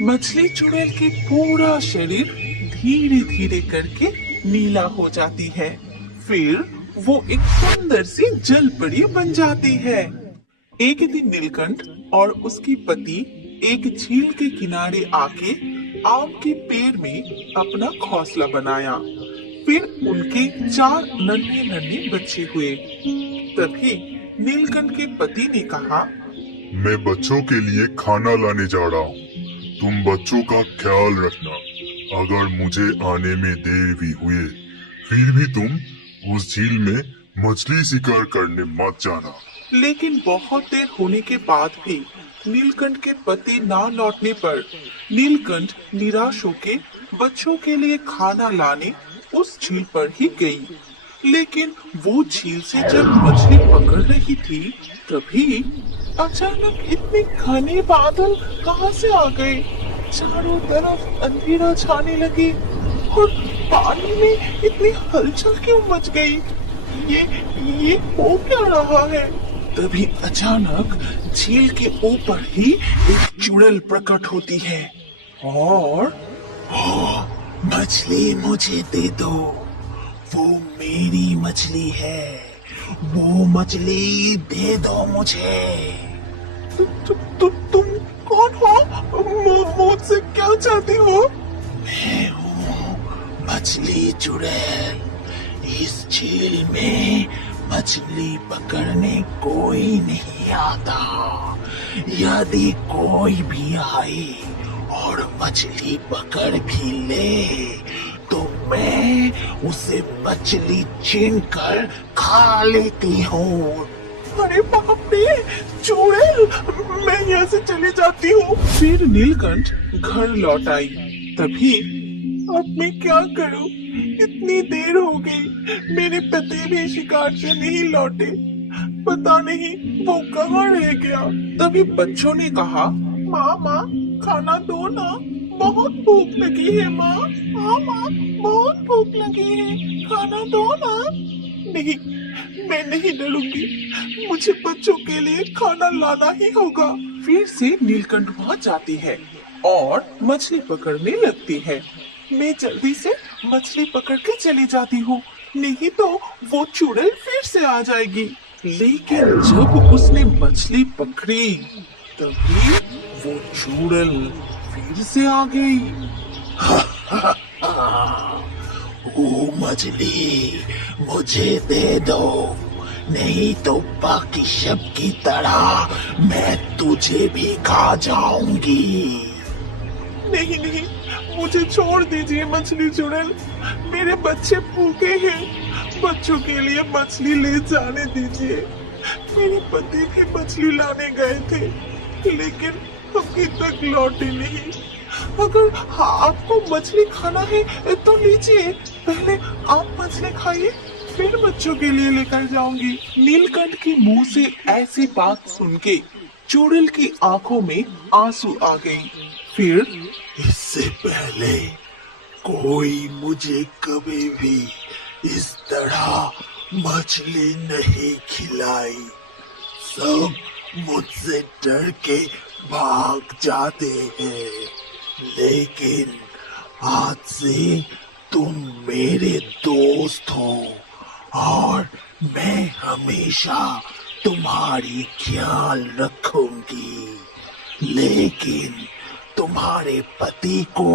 मछली चुड़ैल की पूरा शरीर धीरे धीरे करके नीला हो जाती है। फिर वो एक सुंदर सी जल परी बन जाती है। एक दिन नीलकंठ और उसकी पति एक झील के किनारे आके आम के पेड़ में अपना घोंसला बनाया। फिर उनके 4 नन्हे नन्हे बच्चे हुए। तभी नीलकंठ के पति ने कहा, मैं बच्चों के लिए खाना लाने जा रहा हूँ। तुम बच्चों का ख्याल रखना। अगर मुझे आने में देर भी हुए, फिर भी तुम उस झील में मछली शिकार करने मत जाना। लेकिन बहुत देर होने के बाद भी नीलकंठ के पति ना लौटने पर नीलकंठ निराश होके बच्चों के लिए खाना लाने उस झील पर ही गई। लेकिन वो झील से जब मछली पकड़ रही थी, तभी अचानक इतने घने बादल कहाँ से आ गए। चारों तरफ अंधेरा छाने लगे और पानी में इतनी हलचल क्यों मच गई। ये हो क्या रहा है। तभी अचानक झील के ऊपर ही एक चुड़ैल प्रकट होती है और मछली मुझे दे दो, वो मेरी मछली है, वो मछली दे दो मुझे। तुम कौन हो? मुझसे क्या चाहती हो? मैं हूँ मछली चुड़ैल। इस झील में मछली पकड़ने कोई नहीं आता। यदि कोई भी आए और मछली पकड़ भी ले, तो मैं उसे मछली छीन कर खा लेती हूँ। अरे बाप रे चुड़ैल, मैं यहाँ से चली जाती हूँ। फिर नीलकंठ घर लौट आई। तभी अब मैं क्या करूँ? इतनी देर हो गई, मेरे पति भी शिकार से नहीं लौटे। पता नहीं वो कहाँ रह गया। तभी बच्चों ने कहा, माँ खाना दो ना, बहुत भूख लगी है माँ। हाँ माँ, बहुत भूख लगी है, खाना दो ना। नहीं, मैं नहीं डरूंगी, मुझे बच्चों के लिए खाना लाना ही होगा। फिर से नीलकंठ वहाँ जाती है और मछली पकड़ने लगती है। मैं जल्दी से मछली पकड़ के चली जाती हूँ, नहीं तो वो चुड़ैल फिर से आ जाएगी। लेकिन जब उसने मछली पकड़ी, तभी वो चुड़ैल फिर से आ गई। वो मछली मुझे दे दो, नहीं तो बाकी सब की तरह मैं तुझे भी खा जाऊंगी। नहीं, मुझे छोड़ दीजिए मछली चुड़ैल, मेरे बच्चे भूखे हैं। बच्चों के लिए मछली ले जाने दीजिए। मेरे पति भी मछली लाने गए थे, लेकिन अभी तक लौटे नहीं। अगर आपको मछली खाना है तो लीजिए, पहले आप मछली खाइए, फिर बच्चों के लिए लेकर जाऊंगी। नीलकंठ के मुंह से ऐसी बात सुन के चुड़ैल की आंखों में आंसू आ गई। फिर इससे पहले कोई मुझे कभी भी इस तरह मछली नहीं खिलाई। सब मुझसे डर के भाग जाते हैं, लेकिन आज से तुम मेरे दोस्त हो और मैं हमेशा तुम्हारी ख्याल रखूंगी। लेकिन तुम्हारे पति को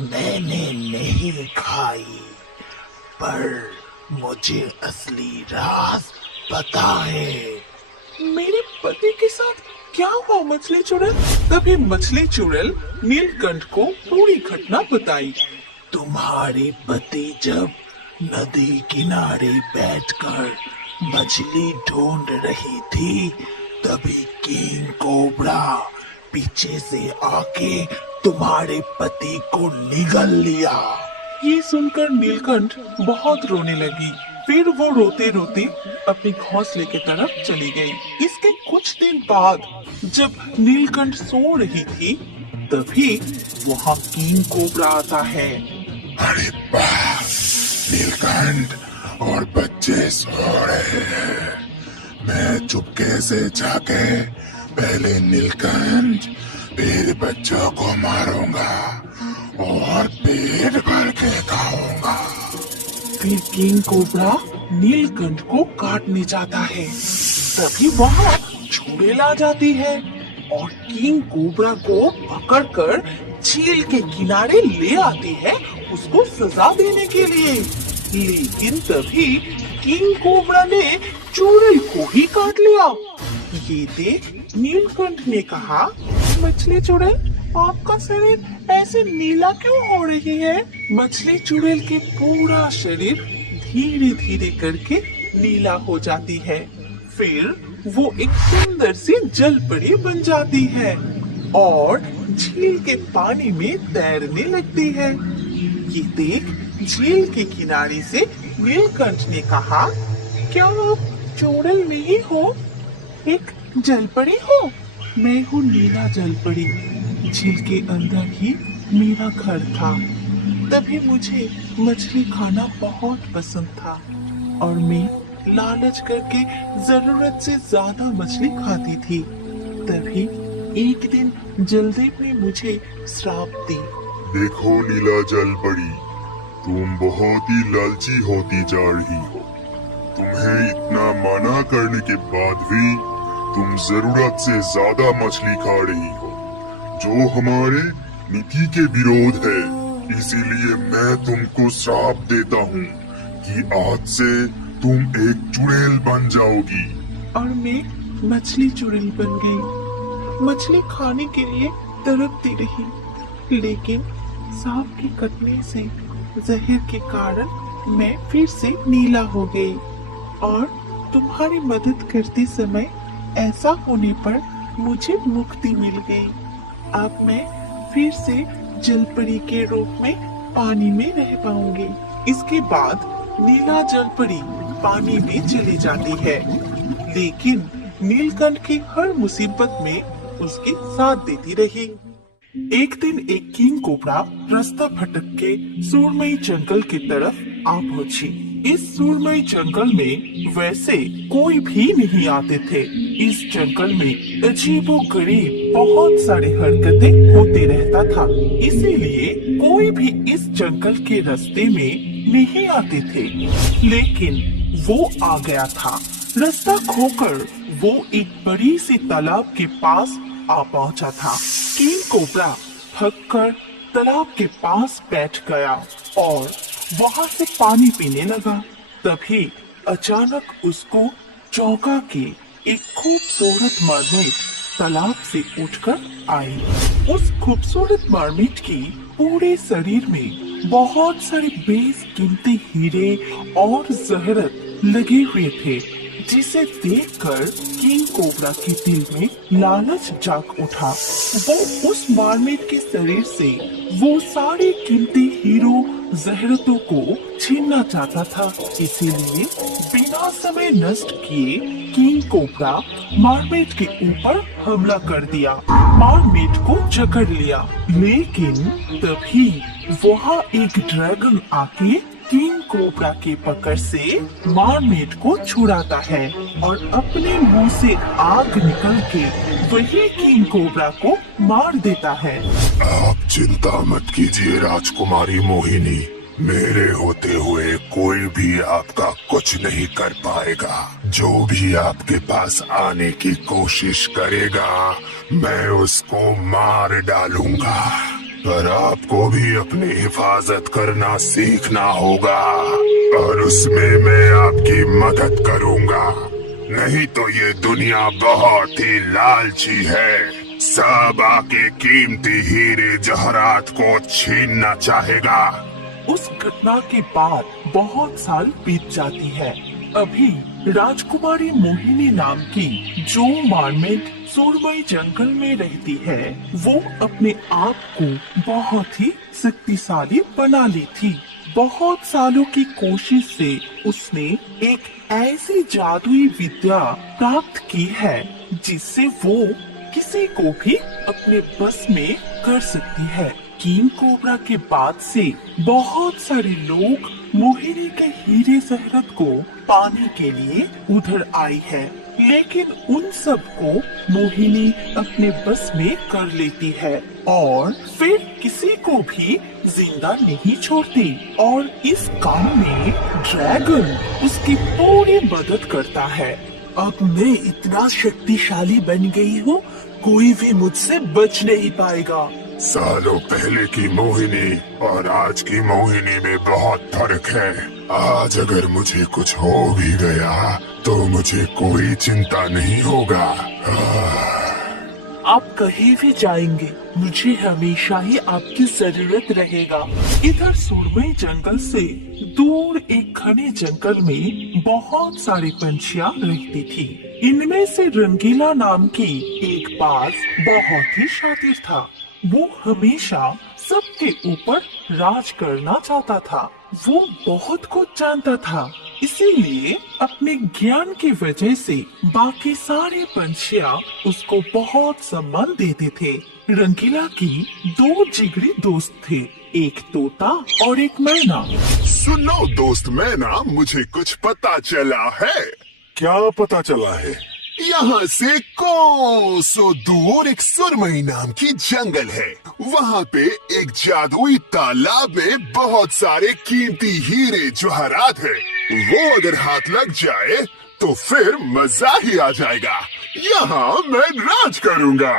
मैंने नहीं खाई, पर मुझे असली राज पता है। मेरे पति के साथ क्या हुआ मछली चुड़ैल? तभी मछली चुड़ैल नीलकंठ को पूरी घटना बताई। तुम्हारे पति जब नदी किनारे बैठकर मछली ढूंढ रही थी, तभी किंग कोबरा पीछे से आके तुम्हारे पति को निगल लिया। ये सुनकर नीलकंठ बहुत रोने लगी। फिर वो रोते रोते अपने घोंसले की तरफ चली गई। इसके कुछ दिन बाद जब नीलकंठ सो रही थी, तभी वहाँ किंग कोबरा आता है। अरे वाह, नीलकंठ और बच्चे सो रहे हैं। मैं चुपके से जाके पहले नीलकंठ फिर बच्चों को मारूंगा और पेट भर के खाऊंगा। फिर किंग कोबरा नीलकंठ को काटने जाता है। तभी वहाँ चुड़ैल आ जाती है और किंग कोबरा को पकड़कर झील के किनारे ले आती है उसको सजा देने के लिए। लेकिन तभी किंग कोबरा ने चुड़ैल को ही काट लिया। ये देख नीलकंठ ने कहा, मछली चुड़ैल आपका शरीर ऐसे नीला क्यों हो रही है? मछली चुड़ैल के पूरा शरीर धीरे धीरे करके नीला हो जाती है। फिर वो एक सुंदर सी जलपरी बन जाती है और झील के पानी में तैरने लगती है। ये देख झील के किनारे से नीलकंठ ने कहा, क्या आप चुड़ैल नहीं हो, एक जलपरी हो? मैं हूँ नीला जलपरी। झील के अंदर ही मेरा घर था। तभी मुझे मछली खाना बहुत पसंद था और मैं लालच करके जरूरत से ज्यादा मछली खाती थी। तभी एक दिन जलदेव ने मुझे श्राप दी। देखो नीला जलपरी, तुम बहुत ही लालची होती जा रही हो। तुम्हें इतना मना करने के बाद भी तुम जरूरत से ज्यादा मछली खा रही हो, जो हमारे नीति के विरोध है। इसीलिए मैं तुमको श्राप देता हूँ कि आज से तुम एक चुड़ैल बन जाओगी। और मैं मछली चुड़ैल बन गई। मछली खाने के लिए तड़पती रही, लेकिन सांप के कटने से जहर के कारण मैं फिर से नीला हो गई। और तुम्हारी मदद करते समय ऐसा होने पर मुझे मुक्ति मिल गई। अब मैं फिर से जलपरी के रूप में पानी में रह पाऊंगी। इसके बाद नीला जलपरी पानी में चली जाती है, लेकिन नीलकंठ की हर मुसीबत में उसके साथ देती रही। एक दिन एक किंग कोबरा रास्ता भटक के सुरमई जंगल की तरफ आ पहुंची। इस सुरमई जंगल में वैसे कोई भी नहीं आते थे। इस जंगल में अजीबो गरीब बहुत सारी हरकतें होते रहता था, इसीलिए कोई भी इस जंगल के रास्ते में नहीं आते थे। लेकिन वो आ गया था। रास्ता खोकर वो एक बड़ी सी तालाब के पास आ पहुंचा था। किंग कोबरा थककर तालाब के पास बैठ गया और वहाँ से पानी पीने लगा। तभी अचानक उसको चौंका के एक खूबसूरत मरमेड तालाब से उठकर आई। उस खूबसूरत मरमेड की पूरे शरीर में बहुत सारे बेशकीमती हीरे और जहरत लगे हुए थे, जिसे देखकर किंग कोबरा के दिल में लालच जाग उठा। वो उस मरमेड के शरीर से वो सारे कीमती हीरो जहरतों को छीनना चाहता था। इसीलिए बिना समय नष्ट किए किंग कोबरा मरमेड के ऊपर हमला कर दिया। मरमेड को जकड़ लिया, लेकिन तभी वहाँ एक ड्रैगन आके किंग कोबरा के पकड़ से मरमेड को छुड़ाता है और अपने मुंह से आग निकल के वही किंग कोबरा को मार देता है। आप चिंता मत कीजिए राजकुमारी मोहिनी, मेरे होते हुए कोई भी आपका कुछ नहीं कर पाएगा। जो भी आपके पास आने की कोशिश करेगा मैं उसको मार डालूंगा। पर आपको भी अपनी हिफाजत करना सीखना होगा और उसमें मैं आपकी मदद करूंगा। नहीं तो ये दुनिया बहुत ही लालची है, सब आके कीमती हीरे जहरात को छीनना चाहेगा। उस घटना के बाद बहुत साल बीत जाती है। अभी राजकुमारी मोहिनी नाम की जो मरमेड सुरमई जंगल में रहती है, वो अपने आप को बहुत ही शक्तिशाली बना ली थी। बहुत सालों की कोशिश से उसने एक ऐसी जादुई विद्या प्राप्त की है जिससे वो किसी को भी अपने बस में कर सकती है। किंग कोबरा के बाद से बहुत सारे लोग मोहिनी के हीरे जहरत को पाने के लिए उधर आई है, लेकिन उन सबको मोहिनी अपने बस में कर लेती है और फिर किसी को भी जिंदा नहीं छोड़ती। और इस काम में ड्रैगन उसकी पूरी मदद करता है। अब मैं इतना शक्तिशाली बन गई हूँ, कोई भी मुझसे बच नहीं पाएगा। सालों पहले की मोहिनी और आज की मोहिनी में बहुत फर्क है। आज अगर मुझे कुछ हो भी गया तो मुझे कोई चिंता नहीं होगा। आप कहीं भी जाएंगे, मुझे हमेशा ही आपकी जरूरत रहेगा। इधर सुरमई जंगल से दूर एक घने जंगल में बहुत सारी पंछियां रहती थी। इनमें से रंगीला नाम की एक बाज बहुत ही शातिर था। वो हमेशा सबके ऊपर राज करना चाहता था। वो बहुत कुछ जानता था, इसीलिए अपने ज्ञान की वजह से बाकी सारे पंछियां उसको बहुत सम्मान देते थे। रंगीला की दो जिगरी दोस्त थे, एक तोता और एक मैना। सुनो दोस्त मैना, मुझे कुछ पता चला है। क्या पता चला है? यहाँ से कोसों दूर एक सुरमई नाम की जंगल है। वहाँ पे एक जादुई तालाब में बहुत सारे कीमती हीरे जवाहरात है। वो अगर हाथ लग जाए तो फिर मजा ही आ जाएगा। यहाँ मैं राज करूँगा।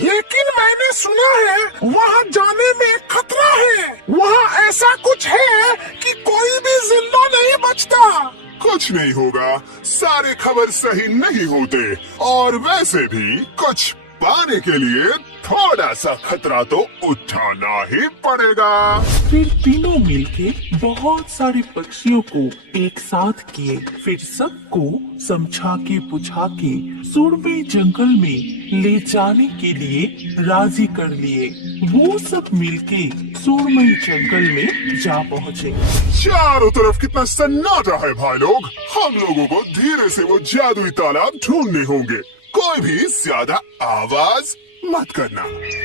लेकिन मैंने सुना है वहाँ जाने में खतरा है। वहाँ ऐसा कुछ है कि कोई भी जिंदा नहीं बचता। कुछ नहीं होगा, सारे खबर सही नहीं होते और वैसे भी कुछ पाने के लिए थोड़ा सा खतरा तो उठाना ही पड़ेगा। फिर तीनों मिलके बहुत सारे पक्षियों को एक साथ किए, फिर सबको समझा के बुझा के सुरमई जंगल में ले जाने के लिए राजी कर लिए। वो सब मिलके सुरमई जंगल में जा पहुँचे। चारों तरफ कितना सन्नाटा है भाई लोग। हम लोगों को धीरे से वो जादुई तालाब ढूंढने होंगे। कोई भी ज्यादा आवाज मत करना।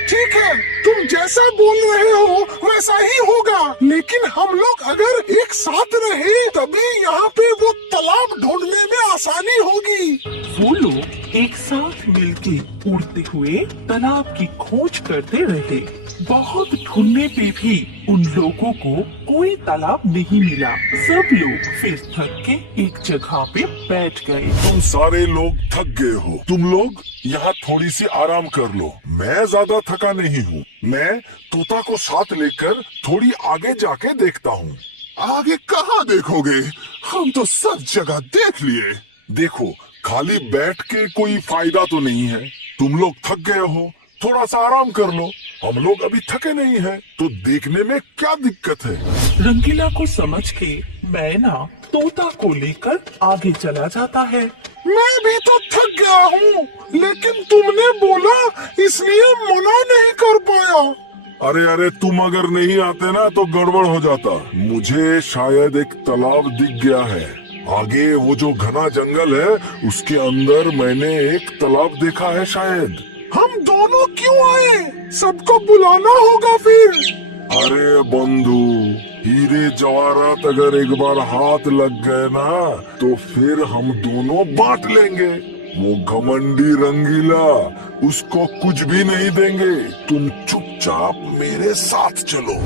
ठीक है, तुम जैसा बोल रहे हो वैसा ही होगा, लेकिन हम लोग अगर एक साथ रहे तभी यहाँ पे वो तालाब ढूंढने में आसानी होगी। वो लोग एक साथ मिलके उड़ते हुए तालाब की खोज करते रहे। बहुत ढूंढने पे भी उन लोगों को कोई तालाब नहीं मिला। सब लोग फिर थक के एक जगह पे बैठ गए। तुम सारे लोग थक गए हो, तुम लोग यहाँ थोड़ी सी आराम कर लो। मैं ज्यादा थका नहीं हूँ। मैं तोता को साथ लेकर थोड़ी आगे जाके देखता हूँ। आगे कहाँ देखोगे? हम तो सब जगह देख लिए। देखो, खाली बैठ के कोई फायदा तो नहीं है। तुम लोग थक गए हो, थोड़ा सा आराम कर लो। हम लोग अभी थके नहीं हैं, तो देखने में क्या दिक्कत है? रंगीला को समझ के मैना तोता को लेकर आगे चला जाता है। मैं भी तो थक गया हूँ, लेकिन तुमने बोला इसलिए मना नहीं कर पाया। अरे अरे, तुम अगर नहीं आते ना तो गड़बड़ हो जाता। मुझे शायद एक तालाब दिख गया है। आगे वो जो घना जंगल है उसके अंदर मैंने एक तालाब देखा है शायद। हम दोनों क्यों आए? सबको बुलाना होगा फिर। अरे बंधु, हीरे जवाहरात अगर एक बार हाथ लग गए ना तो फिर हम दोनों बांट लेंगे। वो घमंडी रंगीला, उसको कुछ भी नहीं देंगे। तुम चुपचाप मेरे साथ चलो।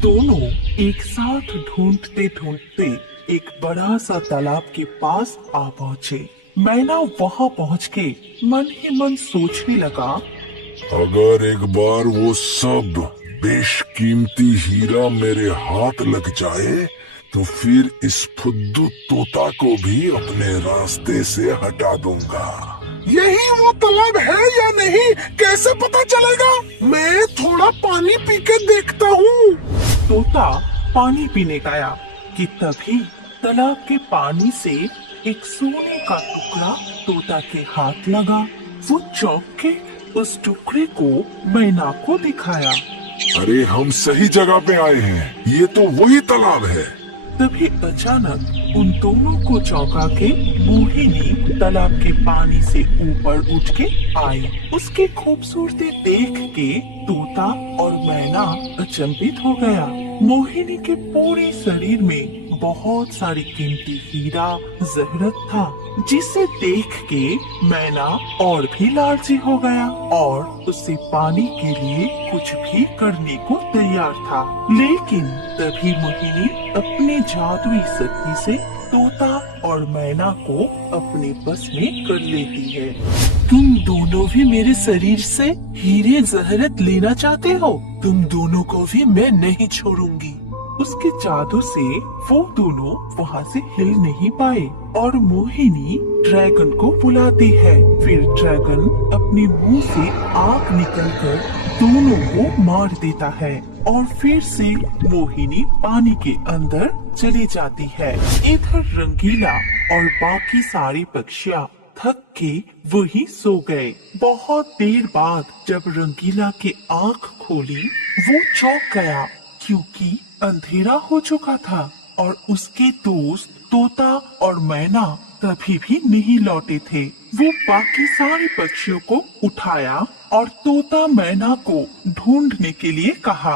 दोनों एक साथ ढूंढते ढूंढते एक बड़ा सा तालाब के पास आ पहुँचे। मैना वहाँ पहुँच के मन ही मन सोचने लगा, अगर एक बार वो सब बेशकीमती हीरा मेरे हाथ लग जाए तो फिर इस फुद्दू तोता को भी अपने रास्ते से हटा दूंगा। यही वो तालाब है या नहीं कैसे पता चलेगा? मैं थोड़ा पानी पी के देखता हूँ। तोता पानी पीने गया कि तभी तालाब के पानी से एक सोने का टुकड़ा तोता के हाथ लगा। वो चौंक के उस टुकड़े को मैना को दिखाया। अरे, हम सही जगह पे आए हैं, ये तो वही तालाब है। तभी अचानक उन दोनों को चौंका के मोहिनी तालाब के पानी से ऊपर उठ के आई। उसकी खूबसूरती देख के तोता और मैना अचंभित हो गया। मोहिनी के पूरे शरीर में बहुत सारी कीमती हीरा जहरत था, जिसे देख के मैना और भी लालची हो गया और उसे पाने के लिए कुछ भी करने को तैयार था। लेकिन तभी मोहिनी अपने जादुई शक्ति से तोता और मैना को अपने बस में कर लेती है। तुम दोनों भी मेरे शरीर से हीरे जहरत लेना चाहते हो? तुम दोनों को भी मैं नहीं छोड़ूंगी। उसके जादू से वो दोनों वहाँ से हिल नहीं पाए और मोहिनी ड्रैगन को बुलाती है। फिर ड्रैगन अपने मुंह से आग निकलकर दोनों को मार देता है और फिर से मोहिनी पानी के अंदर चली जाती है। इधर रंगीला और बाकी सारे पक्षियाँ थक के वही सो गए। बहुत देर बाद जब रंगीला की आँख खोली, वो चौंक गया क्योंकि अंधेरा हो चुका था और उसके दोस्त तोता और मैना तभी भी नहीं लौटे थे। वो बाकी सारे पक्षियों को उठाया और तोता मैना को ढूंढने के लिए कहा।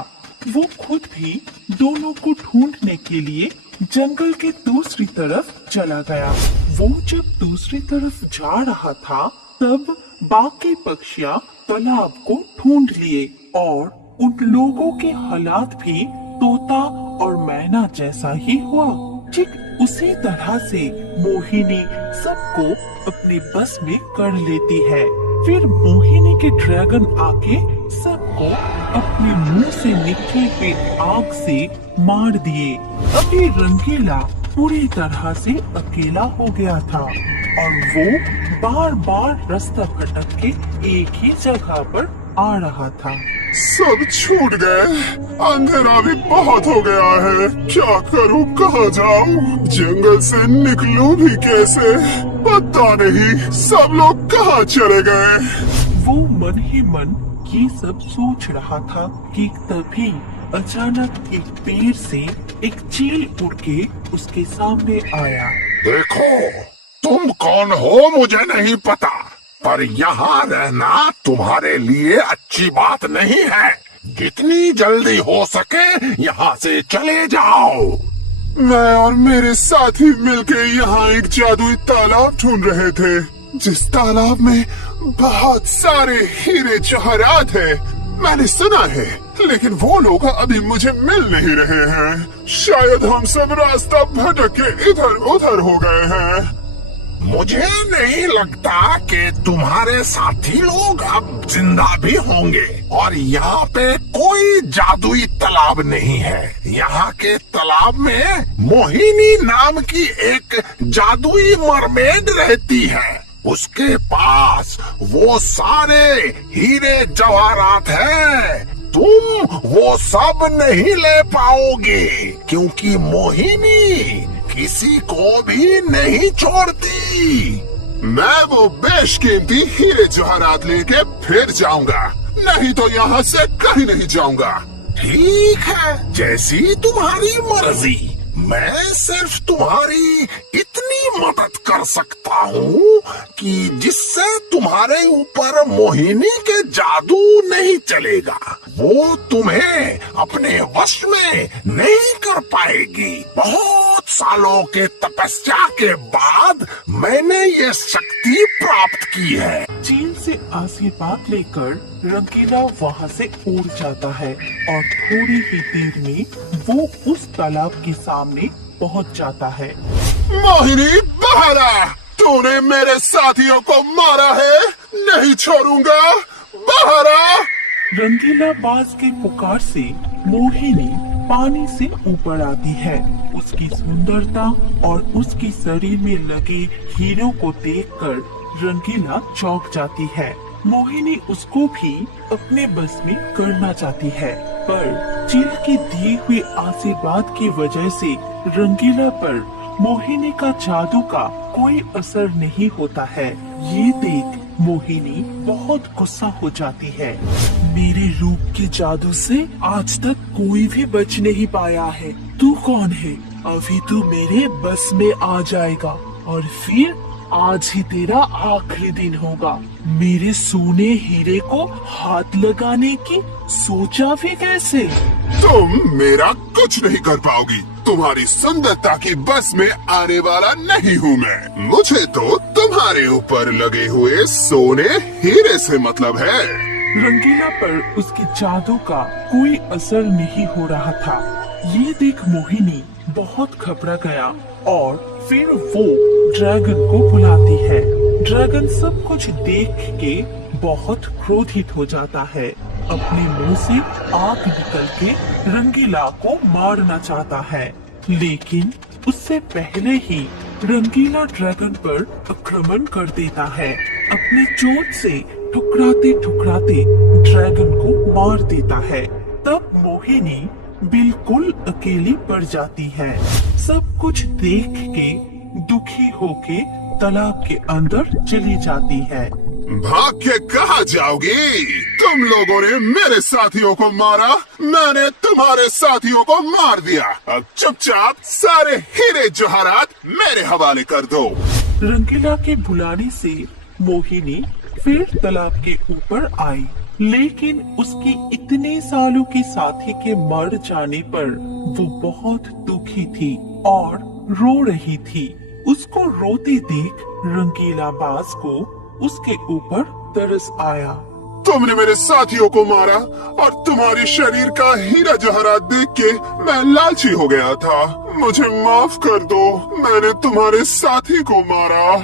वो खुद भी दोनों को ढूंढने के लिए जंगल के दूसरी तरफ चला गया। वो जब दूसरी तरफ जा रहा था तब बाकी पक्षियाँ तालाब को ढूंढ लिए और उन लोगों के हालात भी तोता और मैना जैसा ही हुआ। ठीक उसी तरह से मोहिनी सबको अपने बस में कर लेती है। फिर मोहिनी के ड्रैगन आके सबको अपने मुंह से निकली हुई आग से मार दिए। अभी रंगीला पूरी तरह से अकेला हो गया था और वो बार बार रास्ता भटक के एक ही जगह पर आ रहा था। सब छूट गए, अंधेरा भी बहुत हो गया है। क्या करूं, कहाँ जाऊं? जंगल से निकलूं भी कैसे, पता नहीं। सब लोग कहाँ चले गए? वो मन ही मन ये सब सोच रहा था कि तभी अचानक एक पेड़ से एक चील उड़ के उसके सामने आया। देखो, तुम कौन हो मुझे नहीं पता, पर यहाँ रहना तुम्हारे लिए अच्छी बात नहीं है। जितनी जल्दी हो सके यहाँ से चले जाओ। मैं और मेरे साथी मिलके यहाँ एक जादुई तालाब ढूंढ रहे थे, जिस तालाब में बहुत सारे हीरे जवाहरात हैं। मैंने सुना है, लेकिन वो लोग अभी मुझे मिल नहीं रहे हैं। शायद हम सब रास्ता भटक के इधर उधर हो गए हैं। मुझे नहीं लगता कि तुम्हारे साथी लोग अब जिंदा भी होंगे। और यहाँ पे कोई जादुई तालाब नहीं है। यहाँ के तालाब में मोहिनी नाम की एक जादुई मरमेड रहती है। उसके पास वो सारे हीरे जवाहरात हैं। तुम वो सब नहीं ले पाओगे क्योंकि मोहिनी किसी को भी नहीं छोड़ती। मैं वो बेशकीमती हीरे जवाहरात लेके फिर जाऊंगा, नहीं तो यहाँ से कहीं नहीं जाऊंगा। ठीक है, जैसी तुम्हारी मर्जी। मैं सिर्फ तुम्हारी इतनी मदद कर सकता हूँ कि जिससे तुम्हारे ऊपर मोहिनी के जादू नहीं चलेगा। वो तुम्हें अपने वश में नहीं कर पाएगी। बहुत सालों के तपस्या के बाद मैंने ये शक्ति प्राप्त की है। चील से आशीर्वाद लेकर रंगीला वहाँ से उड़ जाता है और थोड़ी ही देर में वो उस तालाब के सामने पहुँच जाता है। मोहिनी, बाहर आ! तूने मेरे साथियों को मारा है, नहीं छोड़ूंगा। बाहर आ! रंगीला बाज के पुकार से मोहिनी पानी से ऊपर आती है। उसकी सुंदरता और उसके शरीर में लगे हीरों को देखकर रंगीला चौंक जाती है। मोहिनी उसको भी अपने बस में करना चाहती है, पर चील के दिए हुए आशीर्वाद की वजह से रंगीला पर मोहिनी का जादू का कोई असर नहीं होता है। ये देख मोहिनी बहुत गुस्सा हो जाती है। मेरे रूप के जादू से आज तक कोई भी बच नहीं पाया है। तू कौन है? अभी तू मेरे बस में आ जाएगा और फिर आज ही तेरा आखिरी दिन होगा। मेरे सोने हीरे को हाथ लगाने की सोचा भी कैसे? तुम मेरा कुछ नहीं कर पाओगी। तुम्हारी सुंदरता की बस में आने वाला नहीं हूँ मैं। मुझे तो तुम्हारे ऊपर लगे हुए सोने हीरे से मतलब है। रंगीला पर उसके जादू का कोई असर नहीं हो रहा था। ये देख मोहिनी बहुत घबरा गया और फिर वो ड्रैगन को बुलाती है। ड्रैगन सब कुछ देख के बहुत क्रोधित हो जाता है। अपने मुंह से आग निकल के रंगीला को मारना चाहता है, लेकिन उससे पहले ही रंगीला ड्रैगन पर आक्रमण कर देता है। अपनी चोट से ठुकराते ठुकराते ड्रैगन को मार देता है। तब मोहिनी बिल्कुल अकेली पड़ जाती है। सब कुछ देख के दुखी होके तालाब के अंदर चली जाती है। भाग के कहाँ जाओगी? तुम लोगों ने मेरे साथियों को मारा, मैंने तुम्हारे साथियों को मार दिया। अब चुपचाप सारे हीरे जवाहरात मेरे हवाले कर दो। रंगीला के बुलाने से मोहिनी फिर तालाब के ऊपर आई, लेकिन उसकी इतने सालों के साथी के मर जाने पर वो बहुत दुखी थी और रो रही थी। उसको रोते देख रंगीला बाज को उसके ऊपर तरस आया। तुमने मेरे साथियों को मारा और तुम्हारे शरीर का हीरा जवाहरात देख के मैं लालची हो गया था। मुझे माफ कर दो, मैंने तुम्हारे साथी को मारा।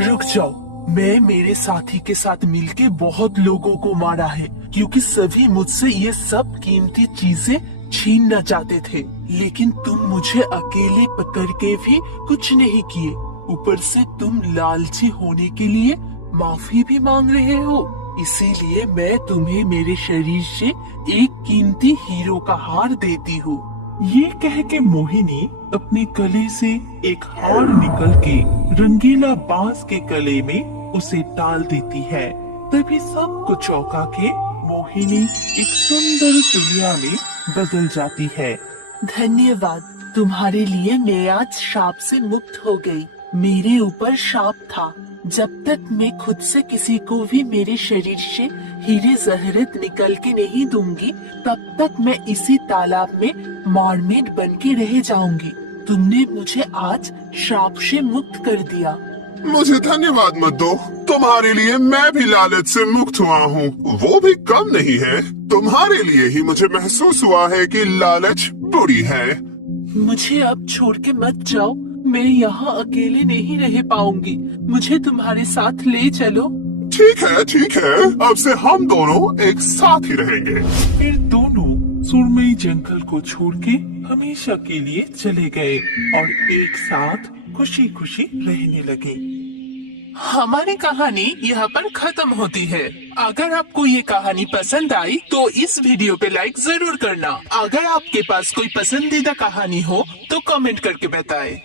रुक जाओ, मैं मेरे साथी के साथ मिलके बहुत लोगों को मारा है, क्योंकि सभी मुझसे ये सब कीमती चीजें छीनना चाहते थे, लेकिन तुम मुझे अकेले पकड़ के भी कुछ नहीं किए। ऊपर से तुम लालची होने के लिए माफी भी मांग रहे हो। इसीलिए मैं तुम्हें मेरे शरीर से एक कीमती हीरो का हार देती हूँ। ये कह के मोहिनी अपने गले से एक हार निकल के रंगीला बाज के गले में उसे डाल देती है। तभी सबको चौंका के मोहिनी एक सुंदर दुनिया में बदल जाती है। धन्यवाद, तुम्हारे लिए मैं आज श्राप से मुक्त हो गई। मेरे ऊपर श्राप था, जब तक मैं खुद से किसी को भी मेरे शरीर से हीरे जहरत निकल के नहीं दूंगी, तब तक मैं इसी तालाब में मरमेड बन के रह जाऊंगी। तुमने मुझे आज श्राप से मुक्त कर दिया। मुझे धन्यवाद मत दो, तुम्हारे लिए मैं भी लालच से मुक्त हुआ हूँ, वो भी कम नहीं है। तुम्हारे लिए ही मुझे महसूस हुआ है कि लालच बुरी है। मुझे अब छोड़ के मत जाओ, मैं यहाँ अकेले नहीं रह पाऊंगी। मुझे तुम्हारे साथ ले चलो। ठीक है, अब से हम दोनों एक साथ ही रहेंगे। फिर दोनों सुरमई जंगल को छोड़ के हमेशा के लिए चले गए और एक साथ खुशी खुशी रहने लगे। हमारी कहानी यहाँ पर खत्म होती है। अगर आपको ये कहानी पसंद आई तो इस वीडियो पे लाइक जरूर करना। अगर आपके पास कोई पसंदीदा कहानी हो तो कमेंट करके बताएं।